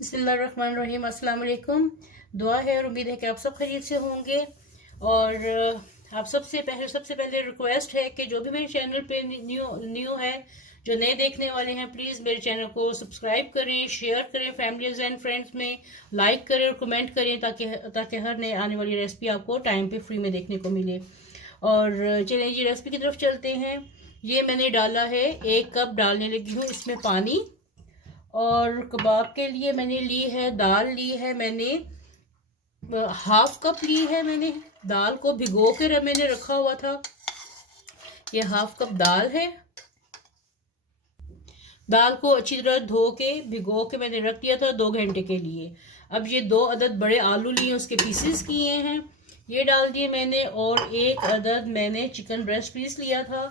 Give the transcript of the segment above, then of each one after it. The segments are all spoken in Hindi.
बिस्मिल्लाहिर्रहमानिर्रहीम। अस्सलाम वालेकुम। दुआ है और उम्मीद है कि आप सब खैरियत से होंगे। और आप सबसे पहले रिक्वेस्ट है कि जो भी मेरे चैनल पे न्यू न्यू है, जो नए देखने वाले हैं, प्लीज़ मेरे चैनल को सब्सक्राइब करें, शेयर करें फैमिलीज एंड फ्रेंड्स में, लाइक करें और कमेंट करें ताकि हर नए आने वाली रेसिपी आपको टाइम पे फ्री में देखने को मिले। और चलिए जी रेसिपी की तरफ चलते हैं। ये मैंने डाला है 1 कप, डालने लगी हूँ इसमें पानी। और कबाब के लिए मैंने ली है दाल, ली है मैंने 1/2 कप ली है मैंने। दाल को भिगो कर मैंने रखा हुआ था। ये 1/2 कप दाल है। दाल को अच्छी तरह धो के भिगो के मैंने रख दिया था 2 घंटे के लिए। अब ये 2 अदद बड़े आलू लिए, उसके पीसेस किए हैं, ये डाल दिए मैंने। और 1 अदद मैंने चिकन ब्रेस्ट पीस लिया था,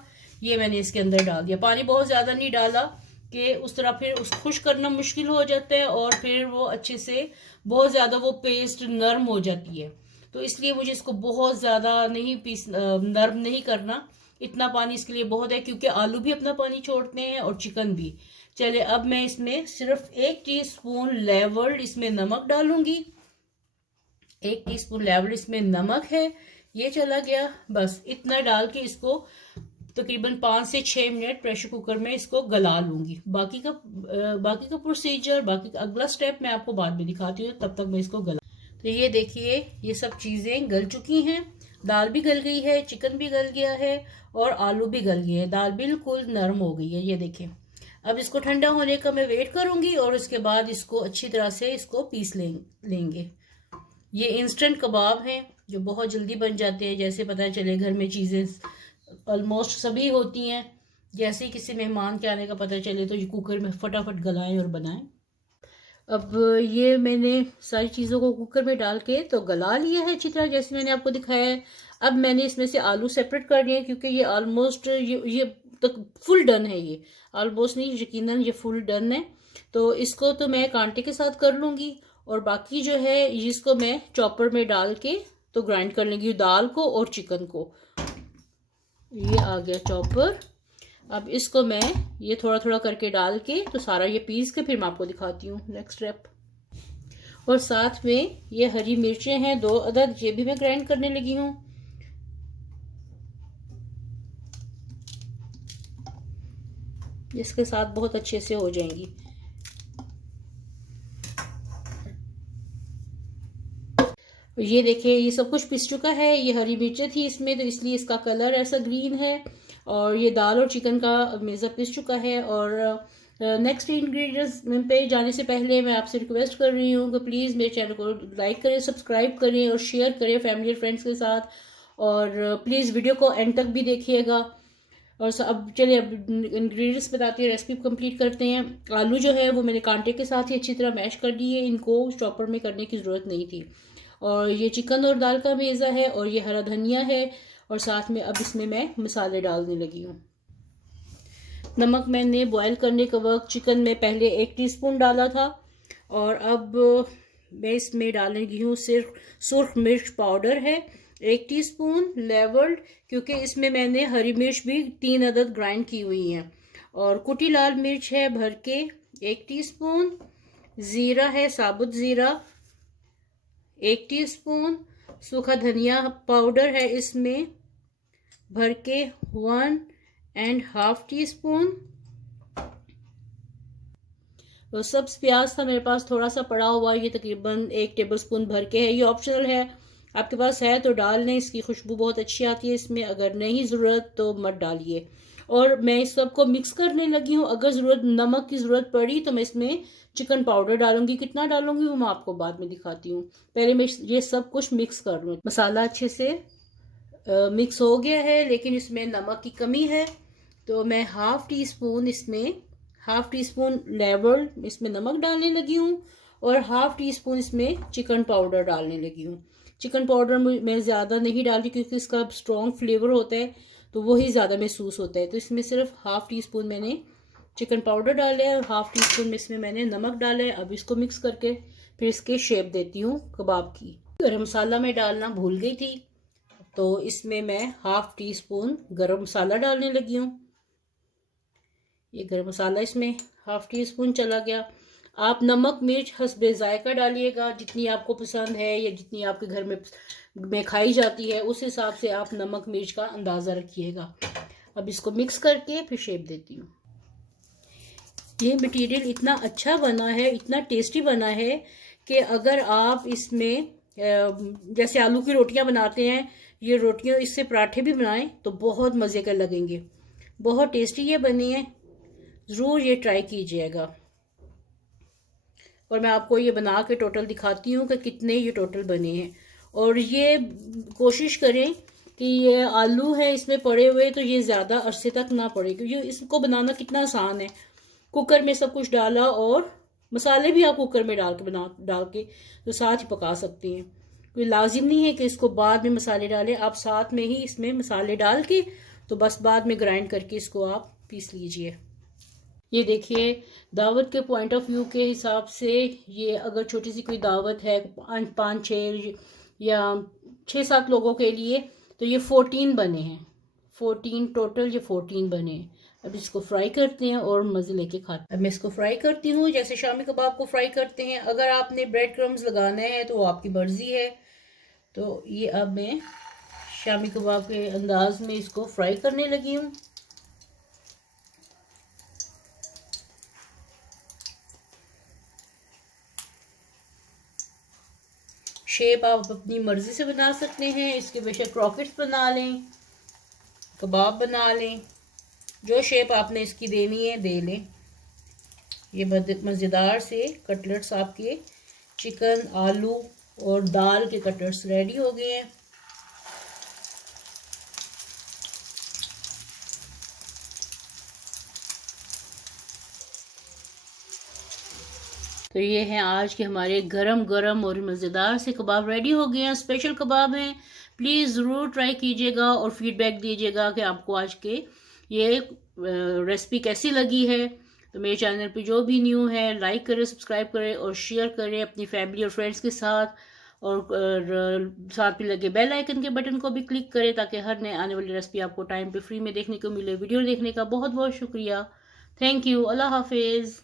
ये मैंने इसके अंदर डाल दिया। पानी बहुत ज़्यादा नहीं डाला कि उस तरह फिर उस खुश करना मुश्किल हो जाता है और फिर वो अच्छे से बहुत ज़्यादा वो पेस्ट नरम हो जाती है। तो इसलिए मुझे इसको बहुत ज़्यादा नहीं नरम नहीं करना। इतना पानी इसके लिए बहुत है क्योंकि आलू भी अपना पानी छोड़ते हैं और चिकन भी। चले अब मैं इसमें सिर्फ 1 टीस्पून लेवल्ड इसमें नमक डालूंगी। 1 टीस्पून लेवल्ड इसमें नमक है, ये चला गया। बस इतना डाल के इसको तकरीबन 5 से 6 मिनट प्रेशर कुकर में इसको गला लूंगी। बाकी का प्रोसीजर, बाकी का अगला स्टेप मैं आपको बाद में दिखाती हूँ, तब तक मैं इसको गला। तो ये देखिए ये सब चीज़ें गल चुकी हैं। दाल भी गल गई है, चिकन भी गल गया है और आलू भी गल गए हैं। दाल बिल्कुल नरम हो गई है, ये देखें। अब इसको ठंडा होने का मैं वेट करूंगी और उसके बाद इसको अच्छी तरह से इसको पीस लेंगे। ये इंस्टेंट कबाब हैं जो बहुत जल्दी बन जाते हैं। जैसे पता चले घर में चीज़ें ऑलमोस्ट सभी होती हैं, जैसे ही किसी मेहमान के आने का पता चले तो ये कुकर में फटाफट गलाएं और बनाएं। अब ये मैंने सारी चीज़ों को कुकर में डाल के तो गला लिया है अच्छी तरह, जैसे मैंने आपको दिखाया है। अब मैंने इसमें से आलू सेपरेट कर लिए क्योंकि ये ऑलमोस्ट ये तक फुल डन है। ये ऑलमोस्ट नहीं, यकीनन ये फुल डन है। तो इसको तो मैं कांटे के साथ कर लूँगी और बाकी जो है इसको मैं चॉपर में डाल के तो ग्राइंड कर लेंगी, दाल को और चिकन को। ये आ गया चॉपर। अब इसको मैं ये थोड़ा थोड़ा करके डाल के तो सारा ये पीस के फिर मैं आपको दिखाती हूँ नेक्स्ट स्टेप। और साथ में ये हरी मिर्चें हैं 2 अदद, ये भी मैं ग्राइंड करने लगी हूँ। इसके साथ बहुत अच्छे से हो जाएंगी। ये देखिए ये सब कुछ पिस चुका है। ये हरी मिर्चें थी इसमें तो इसलिए इसका कलर ऐसा ग्रीन है। और ये दाल और चिकन का मेज़ा पिस चुका है। और नेक्स्ट इंग्रेडिएंट्स पे जाने से पहले मैं आपसे रिक्वेस्ट कर रही हूँ कि प्लीज़ मेरे चैनल को लाइक करें, सब्सक्राइब करें और शेयर करें फैमिली और फ्रेंड्स के साथ। और प्लीज़ वीडियो को एंड तक भी देखिएगा। और अब चलिए अब इंग्रेडिएंट्स बताते हैं, रेसिपी कंप्लीट करते हैं। आलू जो है वो मैंने कांटे के साथ ही अच्छी तरह मैश कर दिए, इनको चॉपर में करने की ज़रूरत नहीं थी। और ये चिकन और दाल का मेज़ा है और ये हरा धनिया है। और साथ में अब इसमें मैं मसाले डालने लगी हूँ। नमक मैंने बॉईल करने के वक्त चिकन में पहले 1 टीस्पून डाला था और अब मैं इसमें डालने लगी हूँ सिर्फ सुर्ख मिर्च पाउडर है 1 टीस्पून लेवल्ड, क्योंकि इसमें मैंने हरी मिर्च भी 3 अदद ग्राइंड की हुई हैं। और कुटी लाल मिर्च है भर के 1 टीस्पून। ज़ीरा है साबुत ज़ीरा 1 टीस्पून। सूखा धनिया पाउडर है इसमें भर के 1.5 टीस्पून। तो सब्ज प्याज था मेरे पास थोड़ा सा पड़ा हुआ, ये तकरीबन 1 टेबलस्पून भर के है। ये ऑप्शनल है, आपके पास है तो डाल लें, इसकी खुशबू बहुत अच्छी आती है इसमें। अगर नहीं ज़रूरत तो मत डालिए। और मैं इस सबको मिक्स करने लगी हूँ। अगर ज़रूरत नमक की ज़रूरत पड़ी तो मैं इसमें चिकन पाउडर डालूंगी। कितना डालूंगी वो मैं आपको बाद में दिखाती हूँ। पहले मैं ये सब कुछ मिक्स कर लूँ। मसाला अच्छे से मिक्स हो गया है, लेकिन इसमें नमक की कमी है तो मैं 1/2 टीस्पून इसमें 1/2 टीस्पून लेवल इसमें नमक डालने लगी हूँ और 1/2 टीस्पून इसमें चिकन पाउडर डालने लगी हूँ। चिकन पाउडर मैं ज़्यादा नहीं डालती क्योंकि इसका स्ट्रॉन्ग फ्लेवर होता है तो वही ज़्यादा महसूस होता है। तो इसमें सिर्फ 1/2 टीस्पून मैंने चिकन पाउडर डाला है और 1/2 टीस्पून में इसमें मैंने नमक डाला है। अब इसको मिक्स करके फिर इसके शेप देती हूँ कबाब की। गरम मसाला मैं डालना भूल गई थी तो इसमें मैं 1/2 टीस्पून गरम मसाला डालने लगी हूँ। ये गरम मसाला इसमें 1/2 टीस्पून चला गया। आप नमक मिर्च हस्बे जायका डालिएगा, जितनी आपको पसंद है या जितनी आपके घर में खाई जाती है उस हिसाब से आप नमक मिर्च का अंदाज़ा रखिएगा। अब इसको मिक्स करके फिर शेप देती हूँ। ये मटेरियल इतना अच्छा बना है, इतना टेस्टी बना है कि अगर आप इसमें जैसे आलू की रोटियां बनाते हैं, ये रोटियां इससे पराठे भी बनाएं तो बहुत मज़े के लगेंगे। बहुत टेस्टी ये बनी है, ज़रूर ये ट्राई कीजिएगा। और मैं आपको ये बना के टोटल दिखाती हूँ कि कितने ये टोटल बने हैं। और ये कोशिश करें कि ये आलू है इसमें पड़े हुए तो ये ज़्यादा अरसे तक ना पड़े, क्योंकि इसको बनाना कितना आसान है। कुकर में सब कुछ डाला और मसाले भी आप कुकर में डाल के तो साथ ही पका सकती हैं। कोई लाजिम नहीं है कि इसको बाद में मसाले डालें, आप साथ में ही इसमें मसाले डाल के तो बस बाद में ग्राइंड करके इसको आप पीस लीजिए। ये देखिए, दावत के पॉइंट ऑफ व्यू के हिसाब से ये अगर छोटी सी कोई दावत है 5-6 या 6-7 लोगों के लिए तो ये 14 बने हैं। 14 टोटल, ये 14 बने हैं। अब इसको फ्राई करते हैं और मज़े लेके खाते हैं। अब मैं इसको फ्राई करती हूँ जैसे शामी कबाब को फ्राई करते हैं। अगर आपने ब्रेड क्रम्स लगाना है तो आपकी मर्जी है। तो ये अब मैं शामी कबाब के अंदाज में इसको फ्राई करने लगी हूँ। शेप आप अपनी मर्जी से बना सकते हैं, इसके बेशक रॉकेट्स बना लें, कबाब बना लें, जो शेप आपने इसकी देनी है दे लें। ये मज़ेदार से कटलेट्स आपके चिकन, आलू और दाल के कटलेट्स रेडी हो गए हैं। तो ये हैं आज के हमारे गरम गरम और मज़ेदार से कबाब रेडी हो गए हैं। स्पेशल कबाब हैं, प्लीज़ ज़रूर ट्राई कीजिएगा और फीडबैक दीजिएगा कि आपको आज के ये रेसिपी कैसी लगी है। तो मेरे चैनल पे जो भी न्यू है लाइक करें, सब्सक्राइब करें और शेयर करें अपनी फैमिली और फ्रेंड्स के साथ। और साथ में लगे बेल आइकन के बटन को भी क्लिक करें ताकि हर नए आने वाली रेसिपी आपको टाइम पे फ्री में देखने को मिले। वीडियो देखने का बहुत बहुत शुक्रिया। Thank you. अल्लाह हाफिज़।